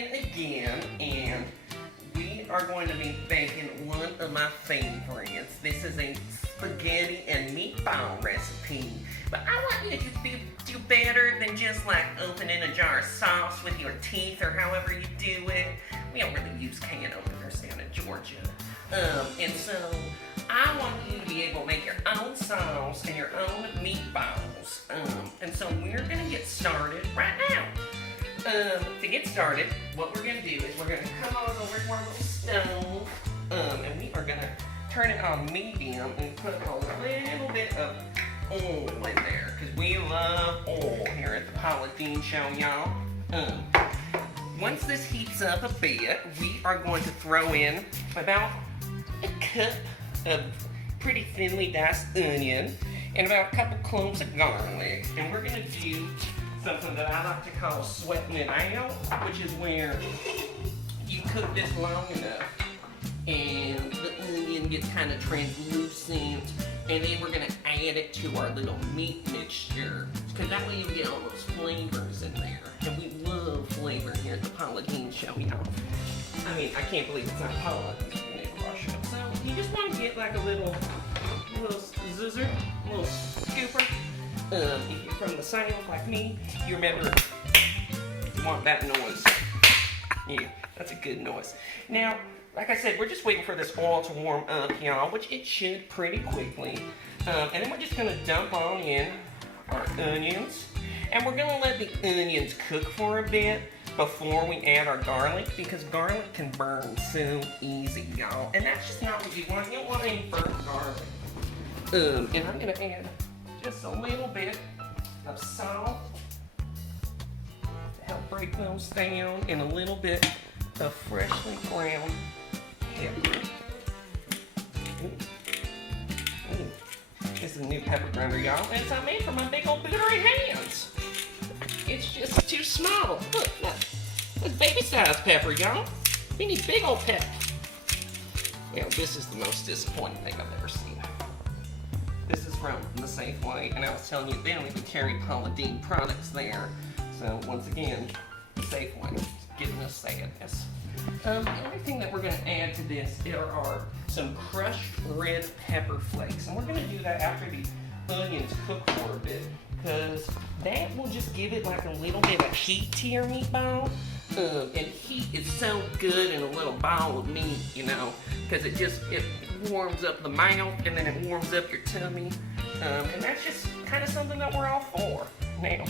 in again, and we are going to be making one of my favorites. This is a spaghetti and meatball recipe. But I want you to do better than just like opening a jar of sauce with your teeth or however you do it. We don't really use canned openers down in Georgia. And so I want you to be able to make your own sauce and your own meatballs. And so we're going to get started right now. To get started, what we're going to do is we're going to come on over to our little stove. And we are going to turn it on medium and put a little bit of oil in there. Because we love oil here at the Paula Dean Show, y'all. Once this heats up a bit, we are going to throw in about a cup of pretty thinly diced onion and about a couple cloves of garlic. And we're going to do something that I like to call sweating it out, which is where you cook this long enough and the onion gets kind of translucent, and then we're going to add it to our little meat mixture, because that way you'll get all those flavors in there. And we love flavor here at the Paula Dean Show, you know. I mean, I can't believe it's not Paula. So you just want to get like a little zizzer, a little scooper. If you're from the South like me, you remember you want that noise. Yeah, that's a good noise. Now, like I said, we're just waiting for this oil to warm up, y'all, which it should pretty quickly. And then we're just gonna dump on in our onions, and we're gonna let the onions cook for a bit before we add our garlic, because garlic can burn so easy, y'all. And that's just not what you want. You don't want any burnt garlic. And I'm gonna add just a little bit of salt to help break those down, and a little bit of freshly ground pepper. This is a new pepper grinder, y'all, and it's not made for my big old bootery hands. It's just too small. Look, that's baby-sized pepper, y'all. We need big old pepper. Well, this is the most disappointing thing I've ever seen. This is from the Safeway, and I was telling you, they don't even carry Paula Dean products there. So, once again, the Safeway is giving us sadness. The only thing that we're going to add to this are some crushed red pepper flakes. And we're going to do that after the onions cook for a bit, because that will just give it like a little bit of heat to your meatball. And heat is so good in a little ball of meat, you know, because it warms up the mouth, and then it warms up your tummy. And that's just kind of something that we're all for. Now,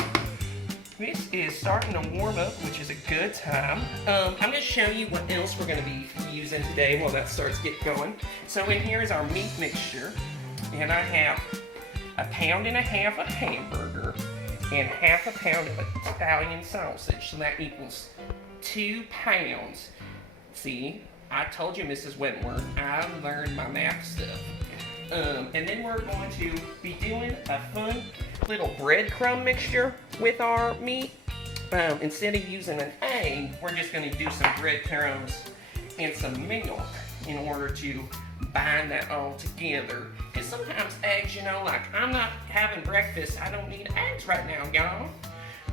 this is starting to warm up, which is a good time. I'm going to show you what else we're going to be using today while that starts getting going. So in here is our meat mixture, and I have 1.5 pounds of hamburger and 1/2 pound of Italian sausage. So that equals 2 pounds. See, I told you, Mrs. Wentworth, I learned my math stuff. And then we're going to be doing a fun little breadcrumb mixture with our meat. Instead of using an egg, we're just going to do some breadcrumbs and some milk in order to bind that all together. Because sometimes eggs, you know, like I'm not having breakfast, I don't need eggs right now, y'all.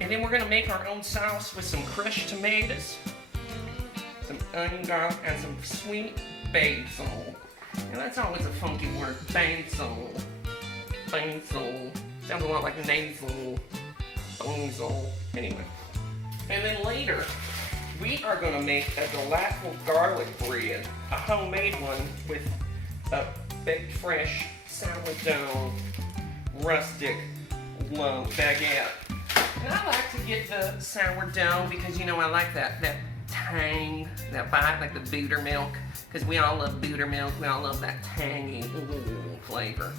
And then we're going to make our own sauce with some crushed tomatoes, some onion, garlic, and some sweet basil. Now that's always a funky word, basil. Basil. Sounds a lot like nasal. Basil. Anyway. And then later, we are going to make a delightful garlic bread, a homemade one with a baked fresh sourdough rustic loaf baguette. And I like to get the sourdough because, you know, I like that tang, that bite, like the buttermilk, because we all love buttermilk. We all love that tangy flavor.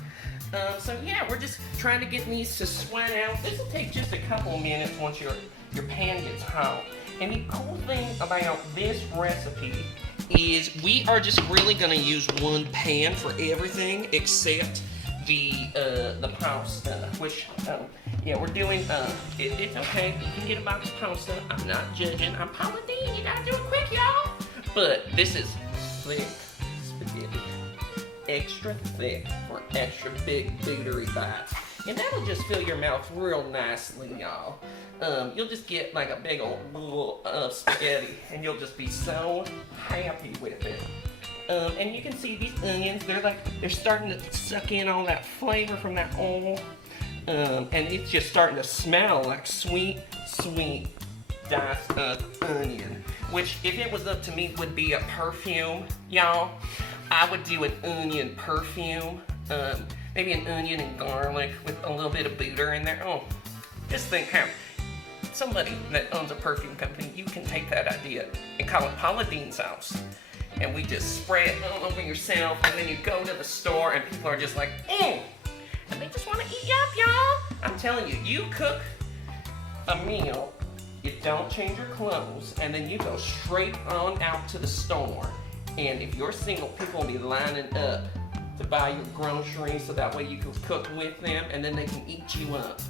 So yeah, we're just trying to get these to sweat out. This will take just a couple minutes once your pan gets hot. And the cool thing about this recipe is we are just really going to use one pan for everything except the pasta, which yeah, we're doing it's okay, you can get a box of pasta. I'm not judging. I'm Paula Dean, you gotta do it quick, y'all. But this is thick spaghetti, extra thick for extra big bootery bites. And that'll just fill your mouth real nicely, y'all. You'll just get like a big old bowl of spaghetti, and you'll just be so happy with it. And you can see these onions, they're starting to suck in all that flavor from that oil. And it's just starting to smell like sweet, sweet diced up onion. Which, if it was up to me, would be a perfume, y'all. I would do an onion perfume. Maybe an onion and garlic with a little bit of butter in there. Oh, just think how somebody that owns a perfume company, you can take that idea and call it Paula Deen sauce. And we just spray it all over yourself, and then you go to the store and people are just like, and they just want to eat you up, y'all. I'm telling you, you cook a meal, you don't change your clothes, and then you go straight on out to the store. And if you're single, people will be lining up to buy your groceries so that way you can cook with them and then they can eat you up.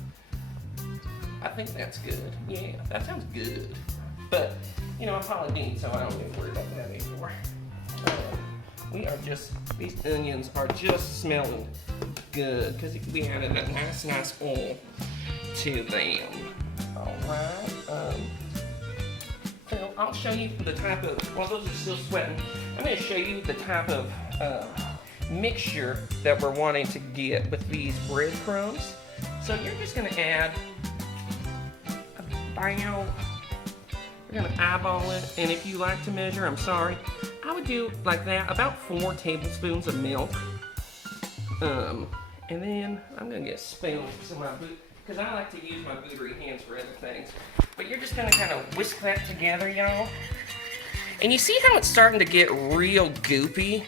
I think that's good. Yeah, that sounds good. But, you know, I'm Paula Deen, so I don't even worry about that anymore. These onions are just smelling good because we added a nice oil to them. Alright. So I'll show you the type of, while those are still sweating, I'm going to show you the type of mixture that we're wanting to get with these breadcrumbs. So you're just going to add about, we're going to eyeball it, and if you like to measure, I'm sorry, I would do like that, about 4 tablespoons of milk. And then I'm going to get a spoon to my boot, because I like to use my bootery hands for other things. But you're just going to kind of whisk that together, y'all. And you see how it's starting to get real goopy?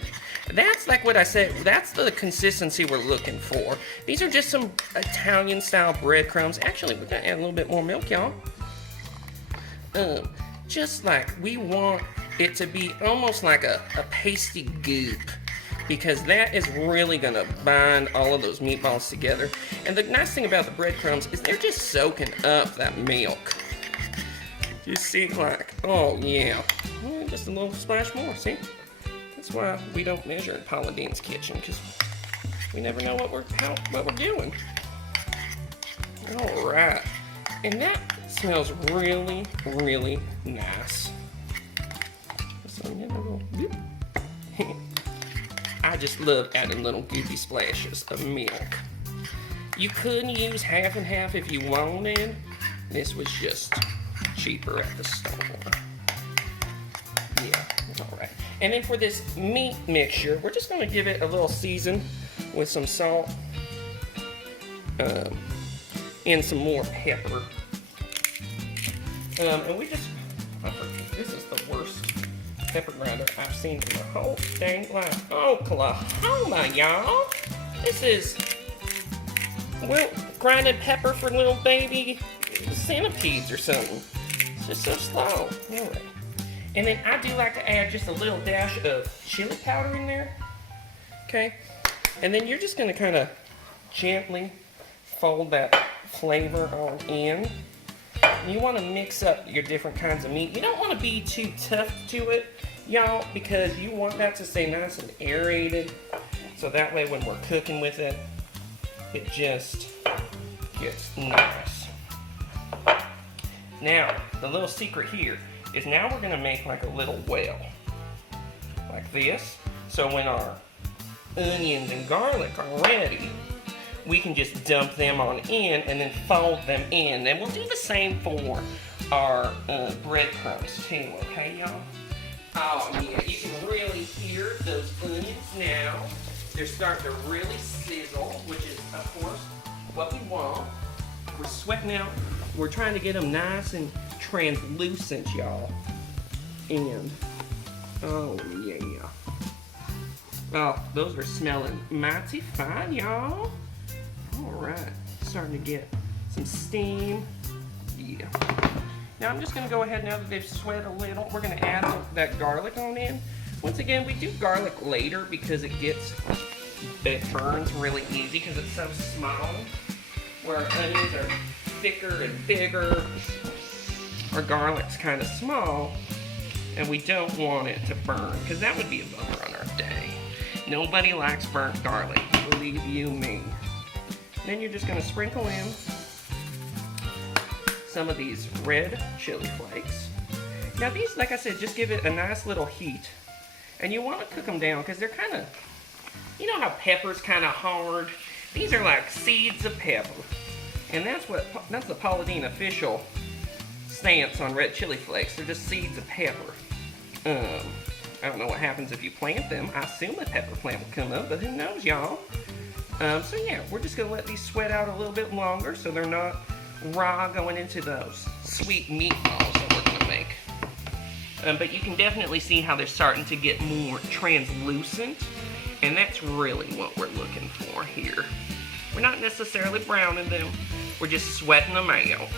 That's like what I said, that's the consistency we're looking for. These are just some Italian-style breadcrumbs. Actually, we're going to add a little bit more milk, y'all. Just like we want it to be almost like a pasty goop, because that is really going to bind all of those meatballs together. And the nice thing about the breadcrumbs is they're just soaking up that milk. You see, like, oh yeah, just a little splash more, see? That's why we don't measure in Paula Deen's kitchen, because we never know what we're doing. All right, and that smells really, really nice. So, I just love adding little goopy splashes of milk. You could use half and half if you wanted. This was just cheaper at the store. Yeah, all right. And then for this meat mixture, we're just going to give it a little season with some salt and some more pepper. And we just, this is the worst pepper grinder I've seen in my whole dang life. Oklahoma, y'all. This is, well, grinded pepper for little baby centipedes or something. It's just so slow. All right. And then I do like to add just a little dash of chili powder in there. Okay. And then you're just going to kind of gently fold that flavor on in. And you want to mix up your different kinds of meat. You don't want to be too tough to it, y'all, because you want that to stay nice and aerated. So that way when we're cooking with it, it just gets nice. Now, the little secret here is now we're going to make like a little well. Like this. So when our onions and garlic are ready, we can just dump them on in and then fold them in. And we'll do the same for our breadcrumbs too, okay, y'all? Oh yeah, you can really hear those onions now. They're starting to really sizzle, which is, of course, what we want. We're sweating out. We're trying to get them nice and translucent, y'all. And, oh yeah. Oh, those are smelling mighty fine, y'all. All right, starting to get some steam. Yeah. Now I'm just gonna go ahead, now that they've sweat a little, we're gonna add that garlic on in. Once again, we do garlic later because it burns really easy because it's so small. Where our onions are thicker and bigger, our garlic's kind of small, and we don't want it to burn because that would be a bummer on our day. Nobody likes burnt garlic, believe you me. Then you're just gonna sprinkle in some of these red chili flakes. Now these, like I said, just give it a nice little heat. And you want to cook them down because they're kind of, you know how pepper's kind of hard? These are like seeds of pepper. And that's the Paula Deen official stance on red chili flakes. They're just seeds of pepper. I don't know what happens if you plant them. I assume a pepper plant will come up, but who knows, y'all? So yeah, we're just gonna let these sweat out a little bit longer so they're not raw going into those sweet meatballs that we're gonna make. But you can definitely see how they're starting to get more translucent, and that's really what we're looking for here. We're not necessarily browning them, we're just sweating them out.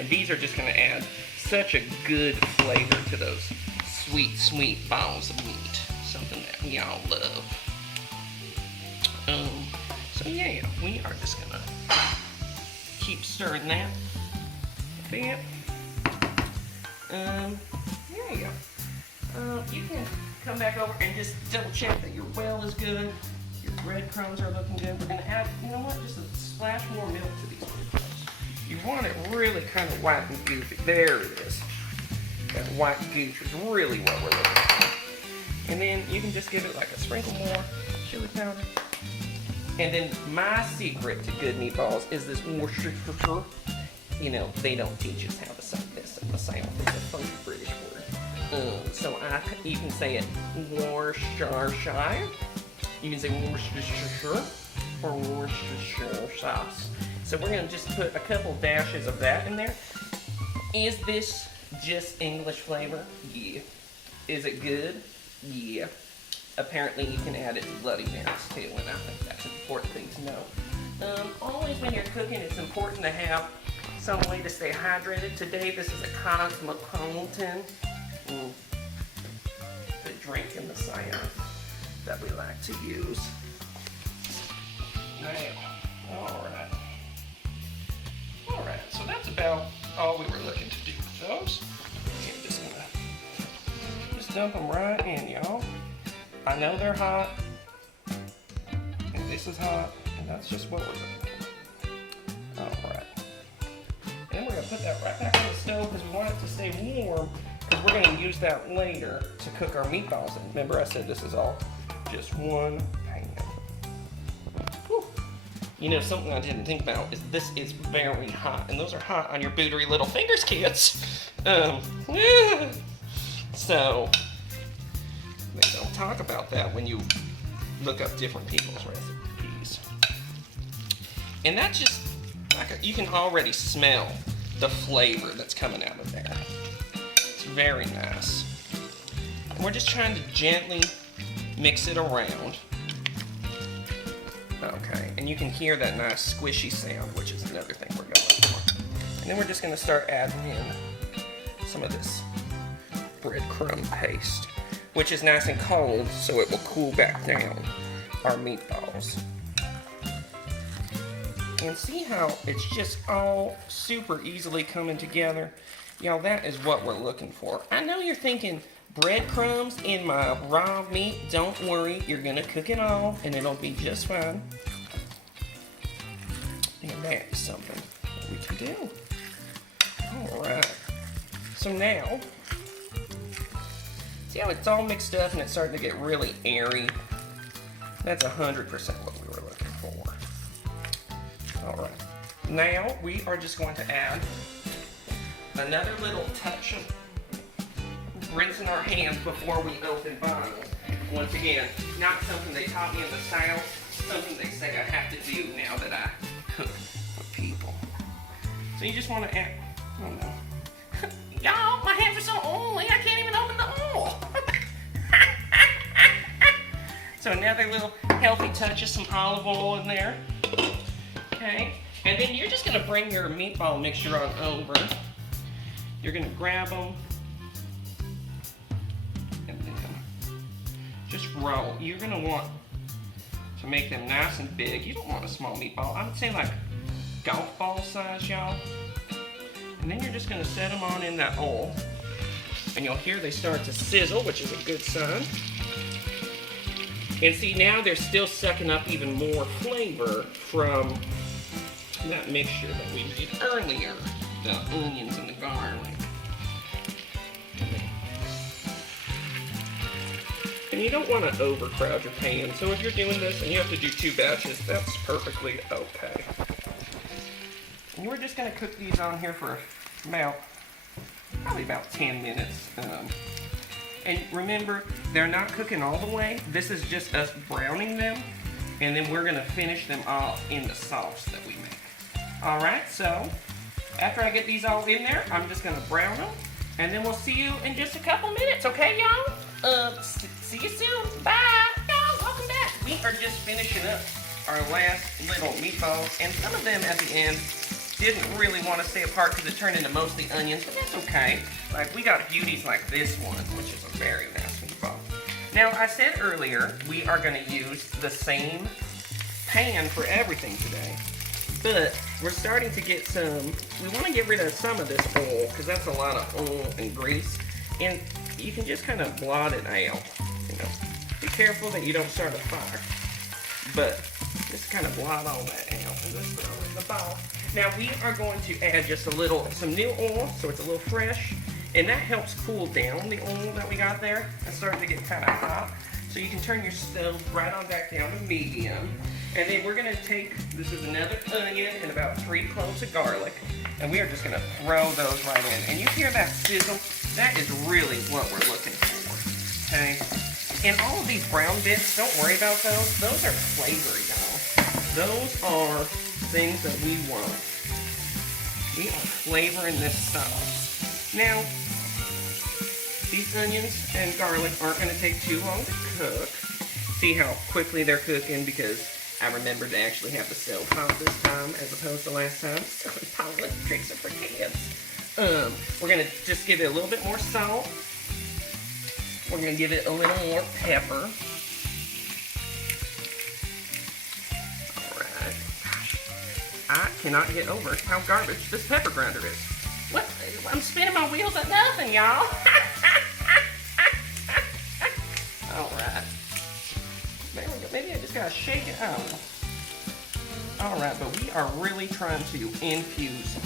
And these are just gonna add such a good flavor to those sweet, sweet balls of meat. Something that we all love. So yeah, we are just gonna keep stirring that a bit. Yeah. You can come back over and just double check that your well is good. Your breadcrumbs are looking good. We're gonna add, you know what, just a splash more milk to these breadcrumbs. You want it really kind of white and goopy. There it is. That white goop is really what we're looking for. And then you can just give it like a sprinkle more chili powder. And then my secret to good meatballs is this Worcestershire. You know, they don't teach us how to say this in the South. It's a funky British word. So you can say it Worcestershire. You can say Worcestershire or Worcestershire sauce. So we're going to just put a couple dashes of that in there. Is this just English flavor? Yeah. Is it good? Yeah. Apparently you can add it to Bloody Marys too, and I think that's an important thing to know. Always when you're cooking, it's important to have some way to stay hydrated. Today, this is a cosmopolitan the drink in the South that we like to use. Now, alright, so that's about all we were looking to do with those. I'm just gonna dump them right in, y'all. I know they're hot, and this is hot, and that's just what we're looking for. Alright. And then we're going to put that right back on the stove because we want it to stay warm, because we're going to use that later to cook our meatballs in. Remember I said this is all just one pan. Whew. You know, something I didn't think about is this is very hot, and those are hot on your bootery little fingers, kids. So, they don't talk about that when you look up different people's recipes. And that's just, you can already smell the flavor that's coming out of there. It's very nice. And we're just trying to gently mix it around. Okay, and you can hear that nice squishy sound, which is another thing we're going for. And then we're just going to start adding in some of this breadcrumb paste, which is nice and cold, so it will cool back down our meatballs. And see how it's just all super easily coming together? Y'all, that is what we're looking for. I know you're thinking, breadcrumbs in my raw meat? Don't worry, you're gonna cook it all, and it'll be just fine. And that is something that we can do. Alright. So now, see how it's all mixed up and it's starting to get really airy? That's 100% what we were looking for. Alright, now we are just going to add another little touch of rinsing our hands before we open bottles. Once again, not something they taught me in the South, something they say I have to do now that I cook for people. So you just want to add, oh no. Y'all, my hands are so oily, I can't even open the oil. So another little healthy touch of some olive oil in there. Okay, and then you're just gonna bring your meatball mixture on over. You're gonna grab them and then just roll. You're gonna want to make them nice and big. You don't want a small meatball. I would say like golf ball size, y'all. And then you're just gonna set them on in that oil. And you'll hear they start to sizzle, which is a good sign. And see, now they're still sucking up even more flavor from that mixture that we made earlier. The onions and the garlic. And you don't want to overcrowd your pan, so if you're doing this and you have to do 2 batches, that's perfectly okay. And we're just going to cook these on here for probably about 10 minutes. And remember, they're not cooking all the way. This is just us browning them, and then we're going to finish them off in the sauce that we make. Alright, so after I get these all in there, I'm just going to brown them, and then we'll see you in just a couple minutes, okay, y'all? See you soon. Bye. Y'all, welcome back. We are just finishing up our last little meatballs, and some of them at the end didn't really want to stay apart because it turned into mostly onions, but that's okay. Like, we got beauties like this one, which is a very nice meatball. Now, I said earlier, we are going to use the same pan for everything today, but we're starting to get we want to get rid of some of this oil, because that's a lot of oil and grease, and you can just kind of blot it out, you know. Be careful that you don't start a fire, but just kind of blot all that out and just throw it in the bowl. Now we are going to add just some new oil, so it's a little fresh, and that helps cool down the oil that we got there. It's starting to get kind of hot, so you can turn your stove right on back down to medium. And then we're going to take, this is another onion and about 3 cloves of garlic, and we are just going to throw those right in. And you hear that sizzle? That is really what we're looking for, okay? And all of these brown bits, don't worry about those. Those are flavor, y'all. Those are things that we want. We are flavoring this sauce. Now, these onions and garlic aren't going to take too long to cook. See how quickly they're cooking, because I remembered to actually have the stove hot this time as opposed to last time. So Paula tricks are for kids. We're going to just give it a little bit more salt. We're going to give it a little more pepper. Alright. I cannot get over how garbage this pepper grinder is. What? I'm spinning my wheels at nothing, y'all. Alright. Maybe I just gotta shake it out. Alright, but we are really trying to infuse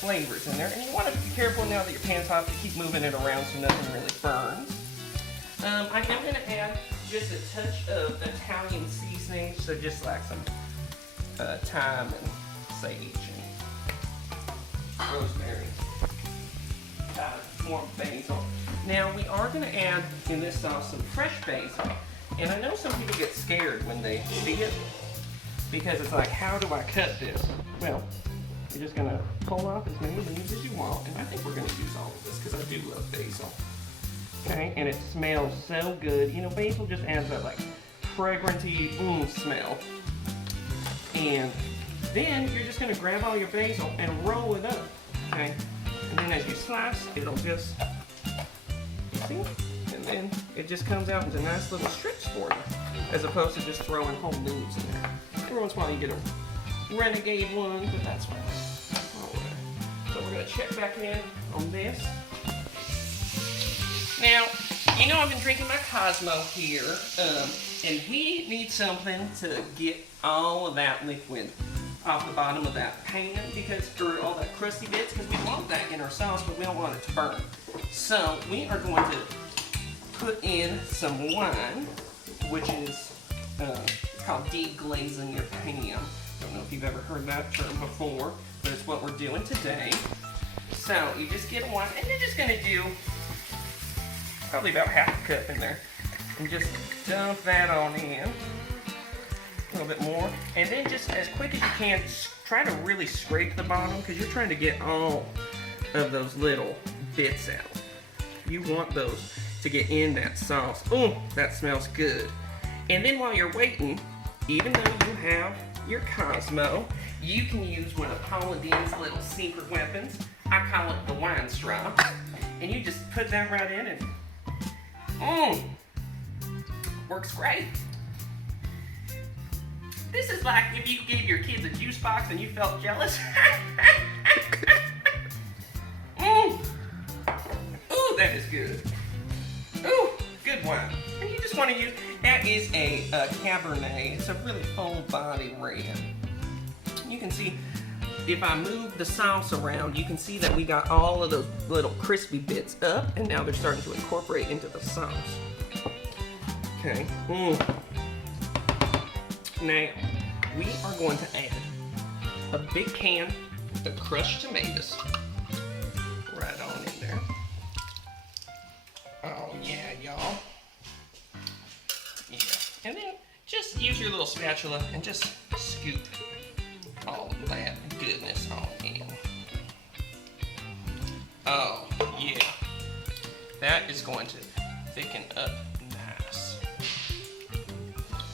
flavors in there. And you want to be careful now that your pan's hot to keep moving it around so nothing really burns. I am going to add just a touch of Italian seasoning, so just like some thyme and sage and rosemary. More basil. Now we are going to add in this sauce some fresh basil. And I know some people get scared when they see it, because it's like, how do I cut this? Well, you're just going to pull off as many leaves as you want, and I think we're going to use all of this because I do love basil. Okay, and it smells so good. You know, basil just adds that like fragranty smell. And then you're just going to grab all your basil and roll it up, okay? And then as you slice, it'll just, see? And then it just comes out into nice little strips for you, as opposed to just throwing whole leaves in there. Every once in a while you get a renegade one, but that's fine. Alright, so we're going to check back in on this. Now, you know I've been drinking my Cosmo here, and we need something to get all of that liquid off the bottom of that pan, because for all that crusty bits, because we want that in our sauce, but we don't want it to burn. So we are going to put in some wine, which is called deglazing your pan. Don't know if you've ever heard that term before, but it's what we're doing today. So you just get a wine, and you're just going to do probably about half a cup in there, and just dump that on in, a little bit more, and then just as quick as you can, try to really scrape the bottom, because you're trying to get all of those little bits out. You want those to get in that sauce. Oh, that smells good. And then while you're waiting, even though you have your Cosmo, you can use one of Paula Dean's little secret weapons. I call it the wine straw. And you just put that right in, and works great. This is like if you gave your kids a juice box and you felt jealous. Ooh, that is good. Ooh, good wine. And you just just want to use, that is a Cabernet. It's a really full body red. You can see, if I move the sauce around, you can see that we got all of those little crispy bits up, and now they're starting to incorporate into the sauce. Okay. Now, we are going to add a big can of crushed tomatoes right on in there. Oh yeah, y'all. Yeah. And then just use your little spatula and just scoop all of that goodness on in. Oh yeah. That is going to thicken up nice.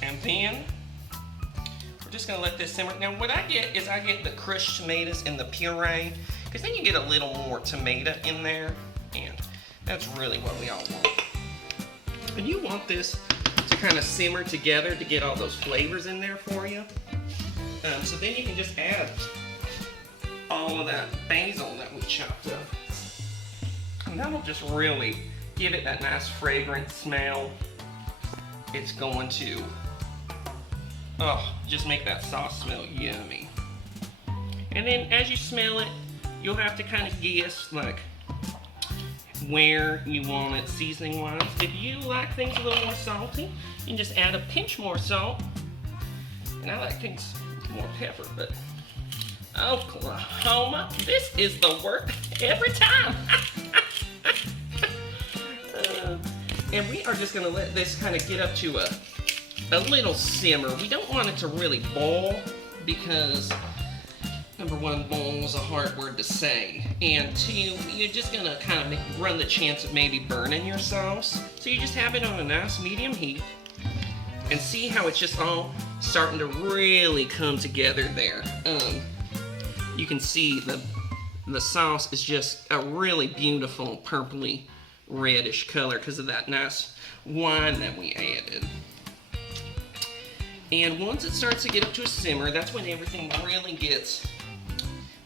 And then we're just gonna let this simmer. Now what I get is I get the crushed tomatoes in the puree, because then you get a little more tomato in there, and that's really what we all want. And you want this to kind of simmer together to get all those flavors in there for you. So then you can just add all of that basil that we chopped up. And that'll just really give it that nice fragrant smell. It's going to just make that sauce smell yummy. And then as you smell it, you'll have to kind of guess like where you want it seasoning wise. If you like things a little more salty, you can just add a pinch more salt. And I like things more pepper, but Oklahoma, this is the work every time. And we are just gonna let this kind of get up to a little simmer. We don't want it to really boil, because number one, boil is a hard word to say, and two, you're just gonna kind of run the chance of maybe burning your sauce. So you just have it on a nice medium heat and see how it's just all starting to really come together there. You can see the sauce is just a really beautiful purpley reddish color because of that nice wine that we added. And once it starts to get up to a simmer, that's when everything really gets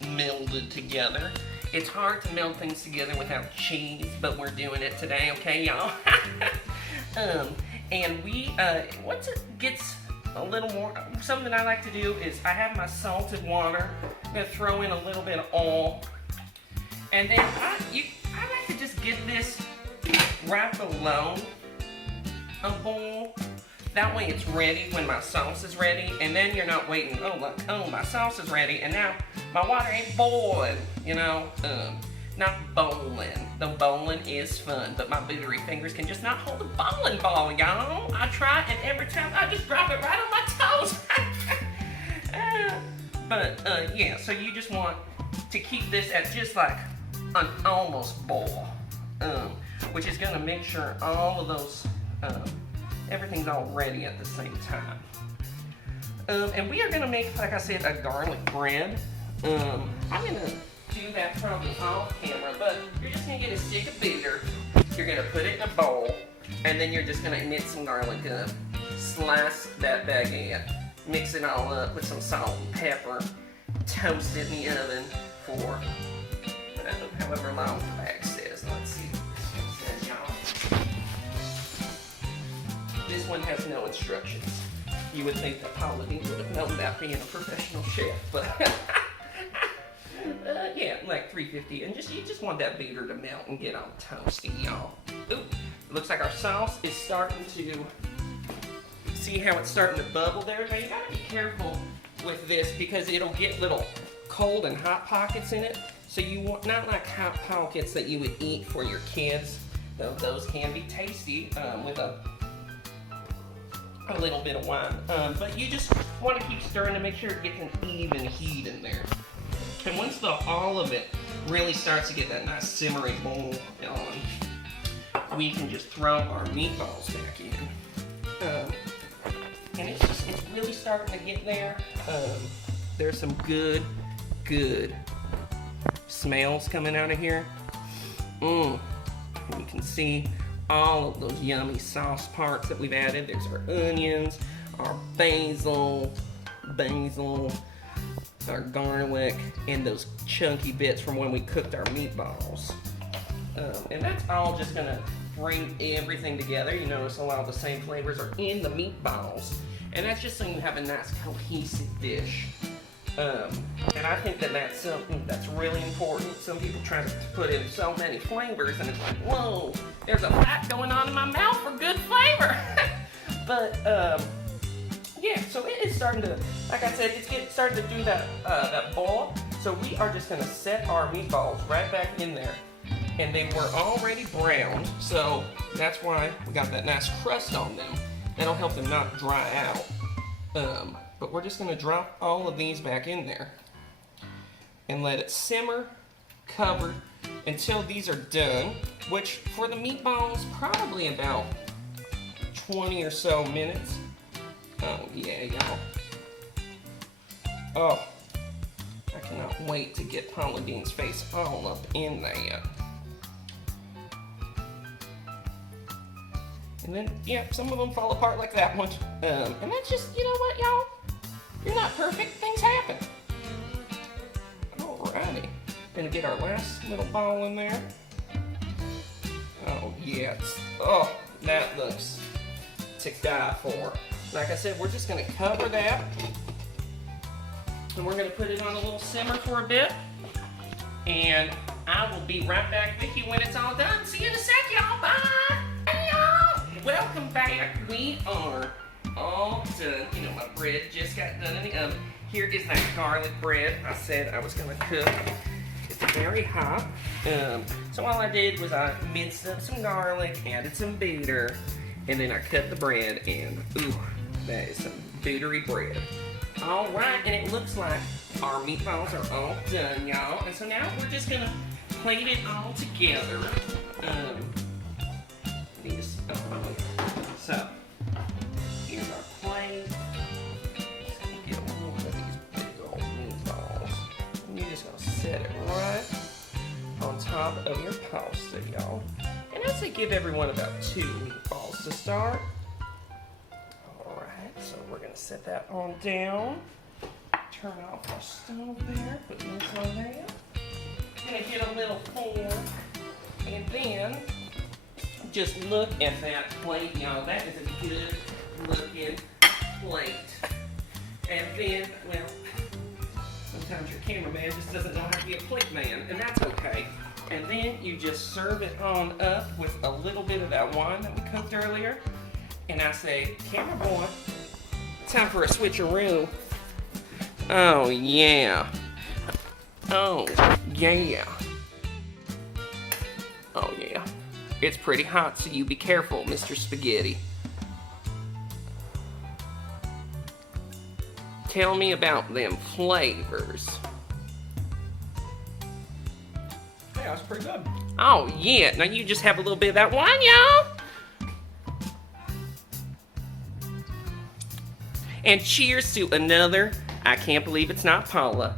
melded together. It's hard to meld things together without cheese, but we're doing it today, okay, y'all? And we, once it gets a little more, something I like to do is I have my salted water. I'm gonna throw in a little bit of oil, and then I like to just get this right below a bowl. That way it's ready when my sauce is ready, and then you're not waiting, oh my sauce is ready, and now my water ain't boiling, you know? Not bowling. The bowling is fun, but my bootery fingers can just not hold the bowling ball, y'all. I try, and every time I just drop it right on my toes. Yeah, so you just want to keep this at just like an almost boil, which is gonna make sure all of those, everything's all ready at the same time. And we are gonna make, like I said, a garlic bread. I'm gonna do that probably off camera, but you're just gonna get a stick of beer, you're gonna put it in a bowl, and then you're just gonna knit some garlic up, slice that baguette, mix it all up with some salt and pepper, toast it in the oven for however long the bag says. Let's see what this one says, y'all. This one has no instructions. You would think that Paula would have known that being a professional chef, but yeah, like 350, and you just want that beater to melt and get all toasty, y'all. Ooh, it looks like our sauce is starting to, see how it's starting to bubble there? Now you gotta be careful with this because it'll get little cold and hot pockets in it. So you want, not like hot pockets that you would eat for your kids, though those can be tasty with a little bit of wine. But you just want to keep stirring to make sure it gets an even heat in there. And once all of it really starts to get that nice simmery boil on, we can just throw our meatballs back in. And it's really starting to get there. There's some good smells coming out of here. And you can see all of those yummy sauce parts that we've added. There's our onions, our basil, our garlic, and those chunky bits from when we cooked our meatballs. And that's all just gonna bring everything together. You notice a lot of the same flavors are in the meatballs. And that's just so you have a nice cohesive dish. And I think that that's something that's really important. Some people try to put in so many flavors and it's like, whoa, there's a lot going on in my mouth for good flavor. But yeah, so it is starting to, like I said, it's starting to do that boil. So we are just gonna set our meatballs right back in there. And they were already browned, so that's why we got that nice crust on them. That'll help them not dry out. But we're just gonna drop all of these back in there and let it simmer, covered, until these are done, which for the meatballs, probably about 20 or so minutes. Oh yeah, y'all. Oh, I cannot wait to get Paula Dean's face all up in there. And then, yeah, some of them fall apart like that one. And that's just, you know what, y'all? You're not perfect. Things happen. Alrighty. Gonna get our last little ball in there. Oh, yes. Oh, that looks to die for. Like I said, we're just gonna cover that. And we're gonna put it on a little simmer for a bit. And I will be right back with you when it's all done. See you in a sec, y'all. Bye. Welcome back. We are all done. You know, my bread just got done in the oven. Here is that garlic bread I said I was going to cook. It's very hot. So all I did was I minced up some garlic, added some butter, and then I cut the bread, and ooh, that is some buttery bread. All right, and it looks like our meatballs are all done, y'all. And so now we're just going to plate it all together. So, here's our plate. Just gonna get one of these big old meatballs. And you're just gonna set it right on top of your pasta, y'all. And I'd say give everyone about 2 meatballs to start. Alright, so we're gonna set that on down. Turn off our stove there, put this on there. Gonna get a little fork, and then just look at that plate, y'all. That is a good looking plate. And then, well, sometimes your cameraman just doesn't know how to be a plate man, and that's okay. And then you just serve it on up with a little bit of that wine that we cooked earlier. And I say, camera boy, time for a switcheroo. Oh yeah. Oh yeah. Oh yeah. It's pretty hot, so you be careful, Mr. Spaghetti. Tell me about them flavors. Yeah, that's pretty good. Oh yeah, now you just have a little bit of that wine, y'all. And cheers to another I Can't Believe It's Not Paula